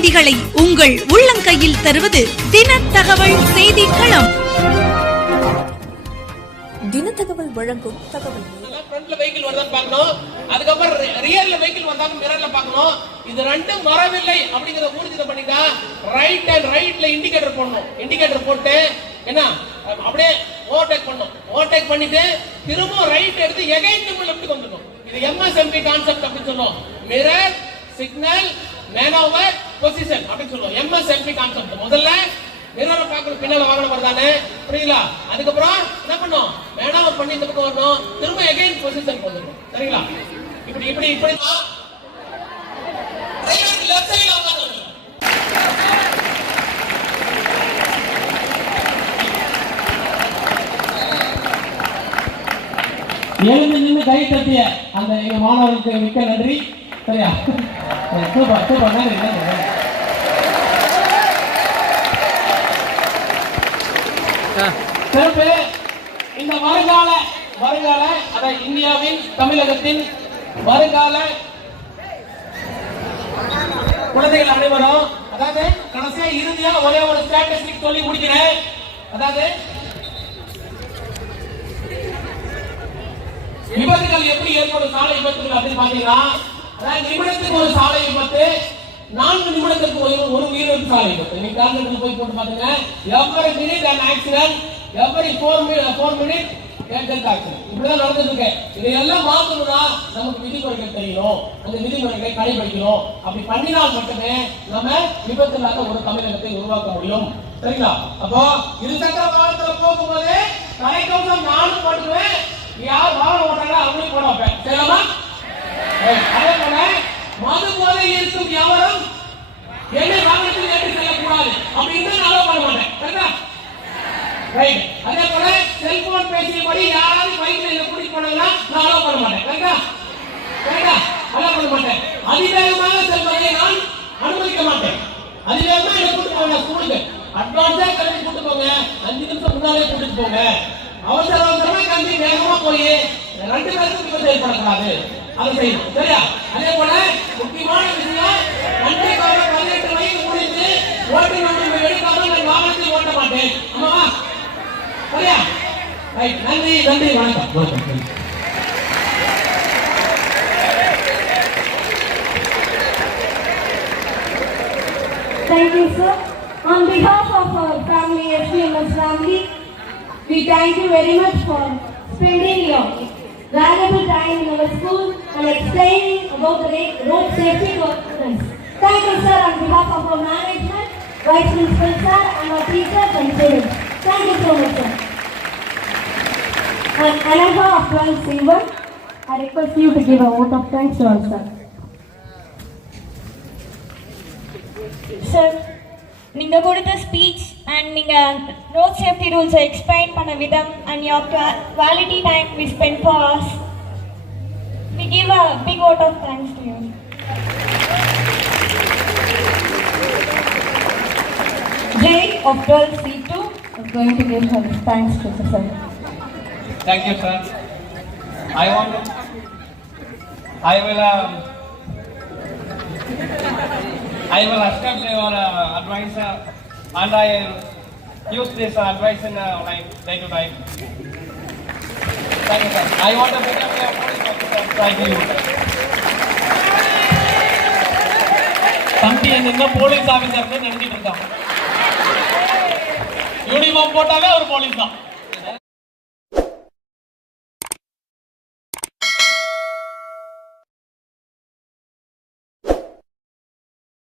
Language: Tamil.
செய்திகளை உங்கள் உள்ளங்கையில் தருவது தின தகவல் செய்தி களம் தினத்தகவல் வழங்கும் தகவல். அதெல்லாம் ஃப்ரண்ட்ல வெஹிக்கிள் வருதான்னு பார்க்கணும். அதுக்கப்புறம் ரியர்ல வெஹிக்கிள் வந்தாங்க மிரர்ல பார்க்கணும். இது ரெண்டும் வரவில்லை அப்படிங்கறத ஊர்ஜிதம் பண்ணிட்டா ரைட் அண்ட் ரைட்ல இண்டிகேட்டர் போடணும். இண்டிகேட்டர் போட்டு என்ன? அப்படியே ஓவர்டேக் பண்ணணும். ஓவர்டேக் பண்ணிட்டு திரும்ப ரைட் எடுத்து எகைன் திரும்ப லெஃப்ட் வந்துடணும் இது எம்எஸ்எம்பி கான்செப்ட் அப்படின்னு சொல்லுவோம். மிரர் சிக்னல் மேனோவர் பொசிஷன் அப்படின்னு சொல்லுவோம். எம்எஸ்எம்பி கான்செப்ட் முதல்ல மிரரை பார்க்கணும். பின்னால வாகனம் வருதானே புரியுங்களா அதுக்கப்புறம் என்ன பண்ணும்? மேடம் பண்ணி இந்த பக்கம் வரணும். திரும்ப எகைன் பொசிஷன் போதும் சரிங்களா? இப்படி இப்படி இப்படி. லெஃப்ட் சைடுல உட்காந்து எழுந்து நின்று கை தட்டிய அந்த எங்க மாணவர்களுக்கு மிக்க நன்றி. சரியா? Super super. நன்றி நன்றி சிறப்பு. இந்த வருங்கால வருங்கால அதை இந்தியாவின் தமிழகத்தின் வருங்கால குழந்தைகள் அனைவரும் அதாவது கடைசியா இறுதியா ஒரே ஒரு ஸ்டாட்டிஸ்டிக் சொல்லி முடிக்கிறேன். அதாவது விபத்துகள் எப்படி ஏற்படும் சாலை விபத்துகள் அப்படின்னு பாத்தீங்கன்னா நிமிடத்துக்கு ஒரு சாலை விபத்து நான்கு நிமிடத்திற்கு ஒரு ஒரு உயிரிழப்பு சாலை விபத்து நீங்க காரணத்துக்கு போய் போட்டு பாத்துங்க எவ்வளவு மினிட் அண்ட் ஆக்சிடென்ட் எவ்வளவு four minute four minute tenth accident இப்படிதான் நடந்துட்டு இருக்கு. இதையெல்லாம் மாத்தணும்னா நமக்கு விதிமுறைகள் தெரியணும். அந்த விதிமுறைகளை கடைபிடிக்கணும். அப்படி பண்ணினால் மட்டுமே நம்ம விபத்து இல்லாத ஒரு தமிழகத்தை உருவாக்க முடியும். சரிங்களா? அப்போ இரு சக்கர வாகனத்துல போகும்போது தலைக்கவசம் நானும் போட்டுவேன் யார் வாகனம் ஓட்டாங்களோ அவங்களும் போட வைப்பேன். சரியாமா அதே போல என்னை வாகனத்தில் ஏற்றி செல்லக்கூடாது. அப்படின்னு நான் allow பண்ண மாட்டேன். கரெக்டா? ரைட் அதே போல செல்போன் பேசியபடி யாராவது பைக்ல என்ன கூட்டிட்டு போனாங்கன்னா நான் allow பண்ண மாட்டேன். கரெக்டா? கரெக்டா? allow பண்ண மாட்டேன். அதிவேகமாக செல்வதை நான் அனுமதிக்க மாட்டேன். அதிவேகமா என்ன கூட்டிட்டு போங்க ஸ்கூலுக்கு அட்வான்ஸா கிளம்பி கூட்டு போங்க. அஞ்சு நிமிஷம் முன்னாலே கூட்டிட்டு போங்க. அவசர அவசரமா கிளம்பி வேகமா போய் ரெண்டு பேருக்கு விபத்து ஏற்படக்கூடாது. அதை செய்யணும். சரியா? அதே போல முக்கியமான விஷயம் வண்டி சரியா ரைட் நன்றி நன்றி வணக்கம் வணக்கம் Thank you, sir. On behalf of our family, SPMS family, we thank you very much for spending your valuable time in our school and explaining about the ra- road safety to our students. Thank you, sir, on behalf of our management, vice principal, sir, And Anagha of 12 Silver, I request you to give a vote of thanks to our sir. Sir நீங்க கொடுத்த ஸ்பீச் அண்ட் நீங்க ரோட் சேஃப்டி ரூல்ஸை எக்ஸ்பிளைன் பண்ண விதம் and your quality time we spend for us we give a big vote of thanks to you Jay of 12 C2 is going to give her thanks to the sir. Thank you, sir. I want I will, um, I will accept your uh, advice uh, and I will use this uh, advice in uh, my day to day. Thank you, sir. I want to become a police officer. Thank you. தம்பி எங்க போலீஸ் ஆபீசர் நினைச்சிட்டு இருக்கான் யூனிஃபார்ம் போட்டாவே ஒரு போலீஸ் தான்